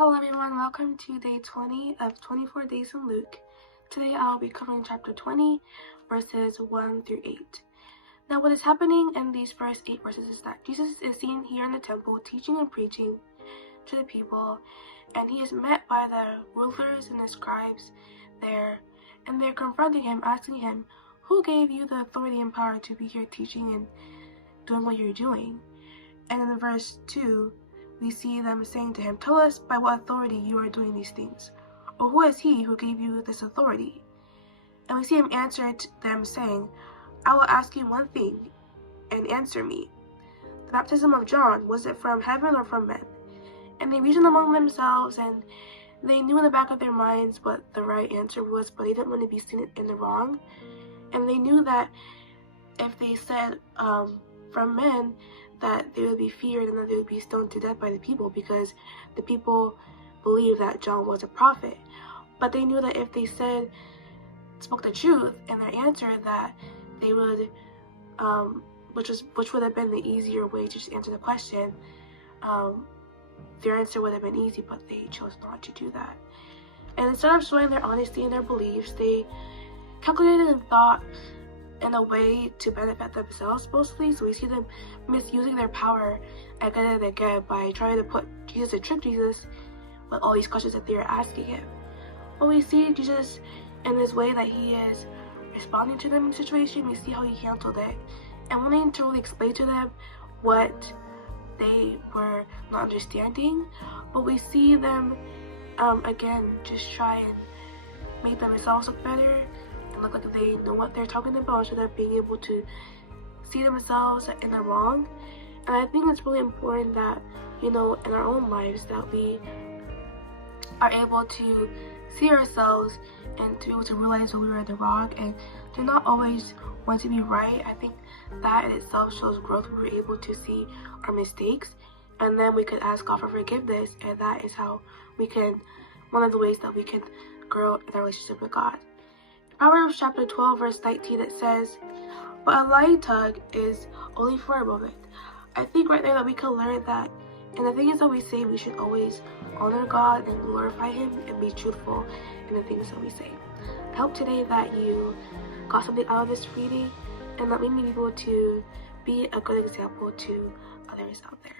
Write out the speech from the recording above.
Hello everyone, welcome to day 20 of 24 days in Luke. Today I'll be covering chapter 20, verses 1 through 8. Now what is happening in these first 8 verses is that Jesus is seen here in the temple teaching and preaching to the people, and he is met by the rulers and the scribes there, and they're confronting him, asking him, who gave you the authority and power to be here teaching and doing what you're doing? And in verse 2, we see them saying to him, tell us by what authority you are doing these things, or who is he who gave you this authority? And we see him answer them saying, I will ask you one thing, and answer me. The baptism of John, was it from heaven or from men? And they reasoned among themselves, and they knew in the back of their minds what the right answer was, but they didn't want to be seen in the wrong. And they knew that if they said from men, that they would be feared and that they would be stoned to death by the people, because the people believed that John was a prophet. But they knew that if they spoke the truth in their answer, that they would, which would have been the easier way to just answer the question, their answer would have been easy, but they chose not to do that. And instead of showing their honesty and their beliefs, they calculated and thought in a way to benefit themselves mostly. So we see them misusing their power again and again by trying to put Jesus and trick Jesus with all these questions that they are asking him. But we see Jesus in this way that he is responding to them in the situation. We see how he handled it and wanting to really explain to them what they were not understanding. But we see them again just try and make themselves look better, look like they know what they're talking about instead of being able to see themselves in the wrong. And I think it's really important that, in our own lives, that we are able to see ourselves and to be able to realize when we were in the wrong and do not always want to be right. I think that in itself shows growth when we're able to see our mistakes, and then we could ask God for forgiveness, and that is how we can, one of the ways that we can grow in our relationship with God. Proverbs chapter 12 verse 19, it says, but a lying tongue is only for a moment. I think right there that we can learn that, and the thing is that we say, we should always honor God and glorify him and be truthful in the things that we say. I hope today that you got something out of this reading and that we may be able to be a good example to others out there.